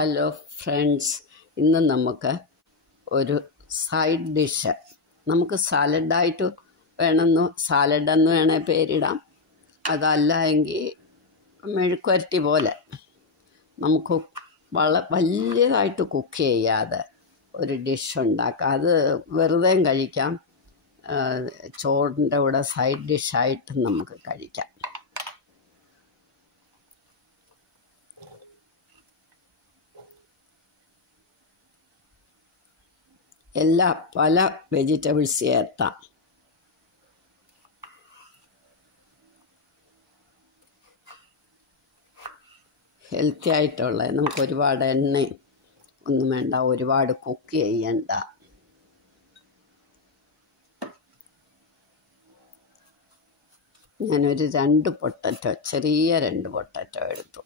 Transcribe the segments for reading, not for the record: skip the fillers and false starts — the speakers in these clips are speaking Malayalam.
ഹലോ ഫ്രണ്ട്സ്, ഇന്ന് നമുക്ക് ഒരു സൈഡ് ഡിഷ്, നമുക്ക് സാലഡായിട്ട് വേണമെന്ന് സാലഡെന്ന് വേണേൽ പേരിടാം. അതല്ല എങ്കിൽ മെഴുക്കുവരട്ടി പോലെ നമുക്ക് വലിയതായിട്ട് കുക്ക് ചെയ്യാതെ ഒരു ഡിഷ് ഉണ്ടാക്കാം. അത് വെറുതെ കഴിക്കാം, ചോറിൻ്റെ കൂടെ സൈഡ് ഡിഷായിട്ട് നമുക്ക് കഴിക്കാം. പല വെജിറ്റബിൾസ് ചേർത്താം. ഹെൽത്തി ആയിട്ടുള്ള, നമുക്ക് ഒരുപാട് എണ്ണയും ഒന്നും വേണ്ട, ഒരുപാട് കുക്ക് ചെയ്യണ്ട. ഞാനൊരു 2 പൊട്ടറ്റോ, ചെറിയ 2 പൊട്ടറ്റോ എടുത്തു.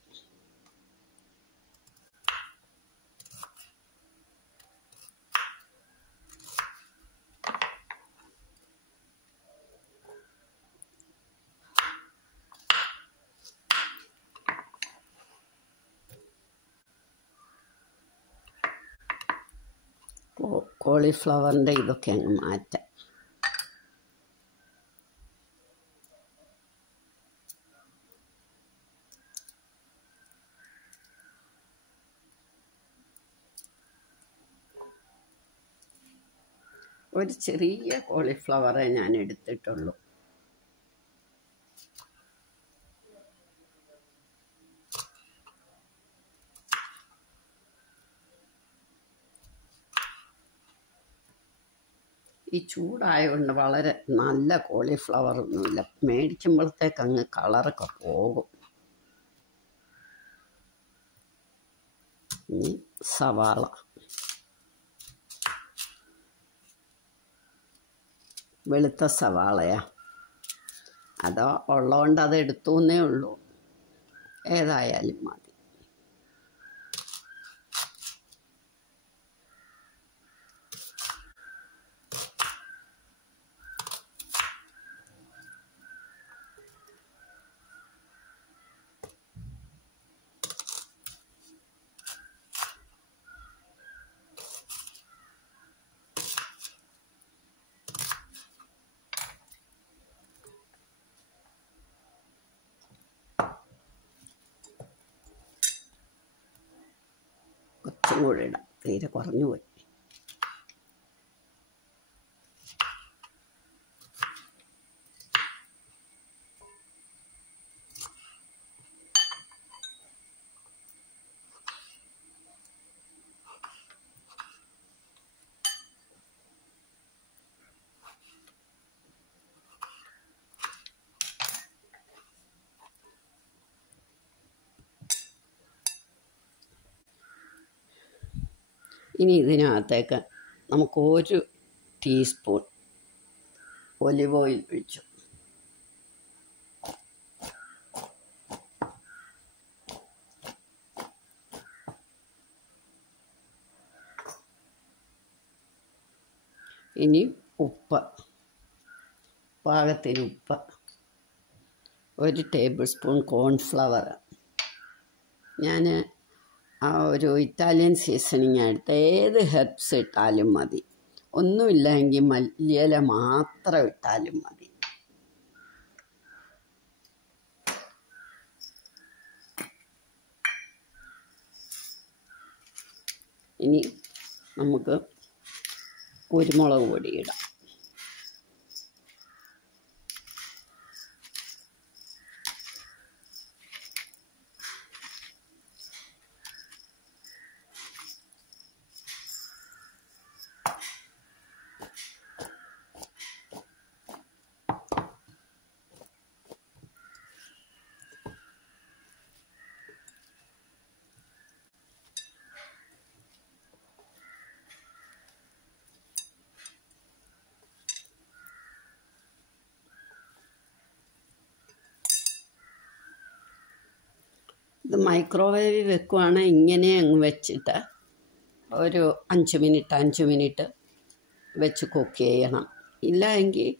കോളിഫ്ലവറിൻ്റെ ഇതൊക്കെ അങ്ങ് മാറ്റാം. ഒരു ചെറിയ കോളിഫ്ലവറേ ഞാൻ എടുത്തിട്ടുള്ളൂ. ഈ ചൂടായതുകൊണ്ട് വളരെ നല്ല കോളിഫ്ലവറൊന്നുമില്ല, മേടിക്കുമ്പോഴത്തേക്ക് അങ്ങ് കളറൊക്കെ പോകും. ഇനി സവാള, വെളുത്ത സവാളയാ, അതോ ഉള്ളതുകൊണ്ട് അത് എടുത്തു എന്നേ ഉള്ളൂ, ഏതായാലും മതി. കുറച്ചും കൂടെ ഇടാം, തീരെ കുറഞ്ഞു പോയി. ഇനി ഇതിനകത്തേക്ക് നമുക്ക് 1 ടീസ്പൂൺ ഒലിവ് ഓയിൽ ഒഴിച്ചു. ഇനി ഉപ്പ്, പാകത്തിന് ഉപ്പ്, 1 ടേബിൾ സ്പൂൺ കോൺഫ്ലവർ. ഞാൻ ഒരു ഇറ്റാലിയൻ സീസണിങ് എടുത്ത്, ഏത് ഹെർബ്സ് ഇട്ടാലും മതി, ഒന്നുമില്ലെങ്കിൽ മല്ലിയില മാത്രം ഇട്ടാലും മതി. ഇനി നമുക്ക് കുരുമുളക് പൊടി ഇടാം. ഇത് മൈക്രോവേവിൽ വെക്കുവാണെങ്കിൽ ഇങ്ങനെ അങ്ങ് വെച്ചിട്ട് ഒരു 5 മിനിറ്റ് വെച്ച് കുക്ക് ചെയ്യണം. ഇല്ല എങ്കിൽ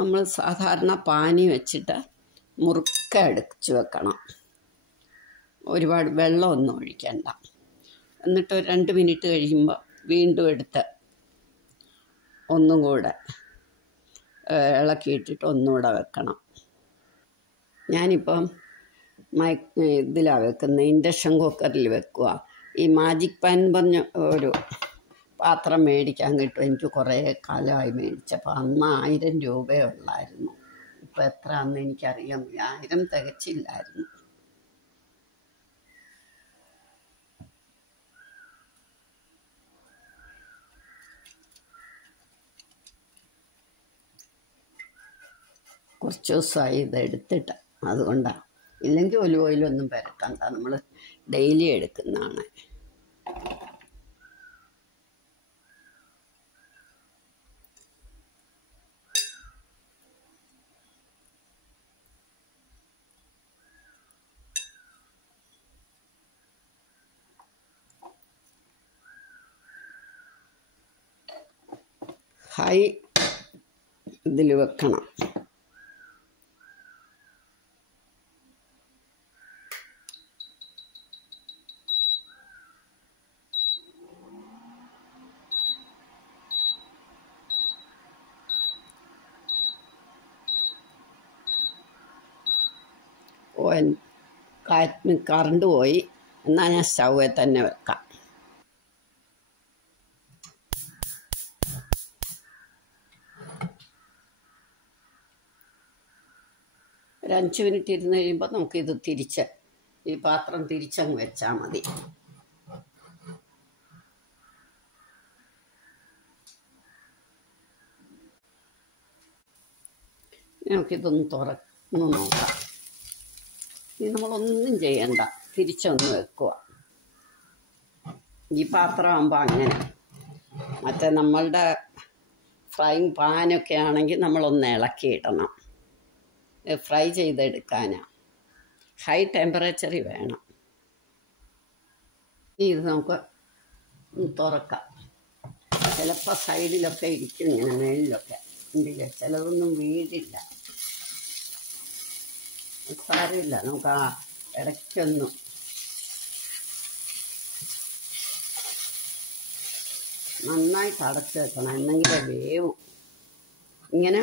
നമ്മൾ സാധാരണ പാനി വെച്ചിട്ട് മുറുക്ക അടച്ചു വെക്കണം. ഒരുപാട് വെള്ളമൊന്നും ഒഴിക്കണ്ട. എന്നിട്ട് ഒരു 2 മിനിറ്റ് കഴിയുമ്പോൾ വീണ്ടും എടുത്ത് ഒന്നും കൂടെ ഇളക്കിയിട്ടിട്ട് ഒന്നുകൂടെ വെക്കണം. ഞാനിപ്പം ഇതിലാണ് വെക്കുന്നത്, ഇൻഡക്ഷൻ കുക്കറിൽ വെക്കുക. ഈ മാജിക് പാൻ പറഞ്ഞ ഒരു പാത്രം മേടിക്കാൻ കിട്ടും. എനിക്ക് കുറേ കാലമായി മേടിച്ചപ്പോൾ അന്ന് 1000 രൂപയേ ഉള്ളായിരുന്നു. ഇപ്പം എത്രയാണെന്ന് എനിക്കറിയാം. 1000 തികച്ചില്ലായിരുന്നു. കുറച്ച് ദിവസമായി ഇതെടുത്തിട്ട്, അതുകൊണ്ടാണ്. ഇല്ലെങ്കിൽ ഒലിവ് ഓയിലൊന്നും പുരട്ടണ്ട, നമ്മൾ ഡെയിലി എടുക്കുന്നതാണ്. ഹൈ ഇതിൽ വെക്കണം. കറണ്ട് പോയി. എന്നാൽ ഞാൻ സ്റ്റൗവിൽ തന്നെ വെക്കാം. ഒരു 5 മിനിറ്റ് ഇരുന്ന് കഴിയുമ്പോൾ നമുക്കിത് ഈ പാത്രം തിരിച്ചങ്ങ് വെച്ചാൽ മതി. നമുക്കിതൊന്ന് തുറന്ന് നോക്കാം. ഇനി നമ്മളൊന്നും ചെയ്യണ്ട, തിരിച്ചൊന്ന് വെക്കുക. ഈ പാത്രമാകുമ്പോൾ അങ്ങനെ. മറ്റേ നമ്മളുടെ ഫ്രൈങ് പാനൊക്കെ ആണെങ്കിൽ നമ്മളൊന്ന് ഇളക്കിയിടണം. ഫ്രൈ ചെയ്തെടുക്കാനാണ്. ഹൈ ടെമ്പറേച്ചറിൽ വേണം. ഇത് നമുക്ക് തുറക്കാം. ചിലപ്പോൾ സൈഡിലൊക്കെ ഇരിക്കും, ഇങ്ങനെ മേളിലൊക്കെ ഉണ്ടില്ല. ചിലതൊന്നും വീടില്ല. സാരമില്ല, നമുക്ക് ആ ഇടയ്ക്കൊന്നും നന്നായിട്ട് അടച്ച് വെക്കണം, എന്നെങ്കിലേ വേവും. ഇങ്ങനെ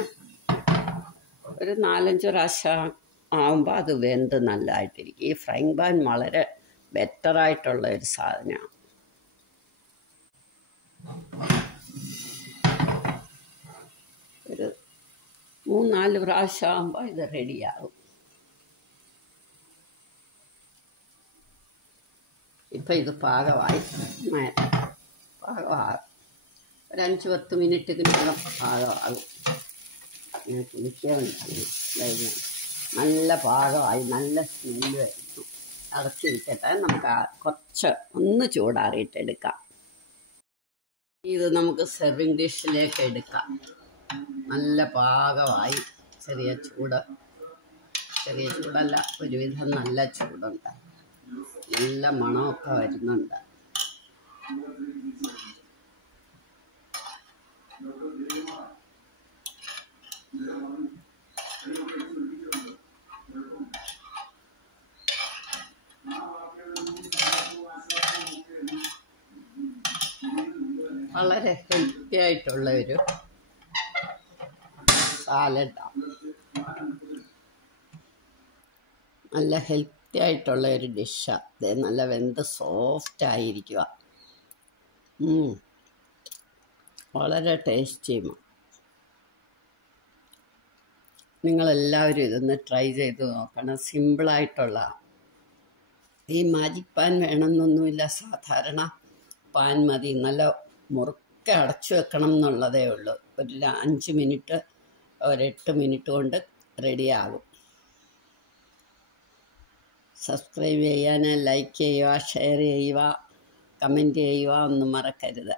ഒരു 4-5 പ്രാവശ്യം ആകുമ്പോൾ അത് വെന്ത് നല്ലതായിട്ടിരിക്കും. ഈ ഫ്രൈങ് പാൻ വളരെ ബെറ്ററായിട്ടുള്ള ഒരു സാധനമാണ്. ഒരു 3-4 പ്രാവശ്യം ആകുമ്പോൾ ഇത് റെഡിയാകും. ഇപ്പം ഇത് പാകമായി. ഒരു 5-10 മിനിറ്റിനകം പാകമാകും. ഞാൻ കുളിക്കാറുണ്ടായിരുന്നു. നല്ല പാകമായി, നല്ല സ്മെല്ല് വരുന്നു. അടച്ചിരിക്കട്ടെ, നമുക്ക് കുറച്ച് ഒന്ന് ചൂടാറിയിട്ടെടുക്കാം. ഇത് നമുക്ക് സെർവിങ് ഡിഷിലേക്ക് എടുക്കാം. നല്ല പാകമായി. ചെറിയ ചൂടല്ല, ഒരുവിധം നല്ല ചൂടുണ്ട്. നല്ല മണമൊക്കെ വരുന്നുണ്ട്. വളരെ ഹെൽത്തി ആയിട്ടുള്ള ഒരു സാലഡാണ്. നല്ല ഹെൽത്തി ആയിട്ടുള്ള ഒരു ഡിഷാണ്. നല്ല വെന്ത് സോഫ്റ്റ് ആയിരിക്കുക. വളരെ ടേസ്റ്റിയുമാണ്. നിങ്ങളെല്ലാവരും ഇതൊന്ന് ട്രൈ ചെയ്ത് നോക്കണം. സിമ്പിളായിട്ടുള്ള ഈ മാജിക് പാൻ വേണമെന്നൊന്നുമില്ല, സാധാരണ പാൻ മതി. നല്ല മുറുക്കെ അടച്ചു വെക്കണം എന്നുള്ളതേ ഉള്ളൂ. ഒരു 5 മിനിറ്റ്, ഒരു 8 മിനിറ്റ് കൊണ്ട് റെഡിയാകും. സബ്സ്ക്രൈബ് ചെയ്യാൻ, ലൈക്ക് ചെയ്യുക, ഷെയർ ചെയ്യുക, കമൻറ്റ് ചെയ്യുക ഒന്നും മറക്കരുത്.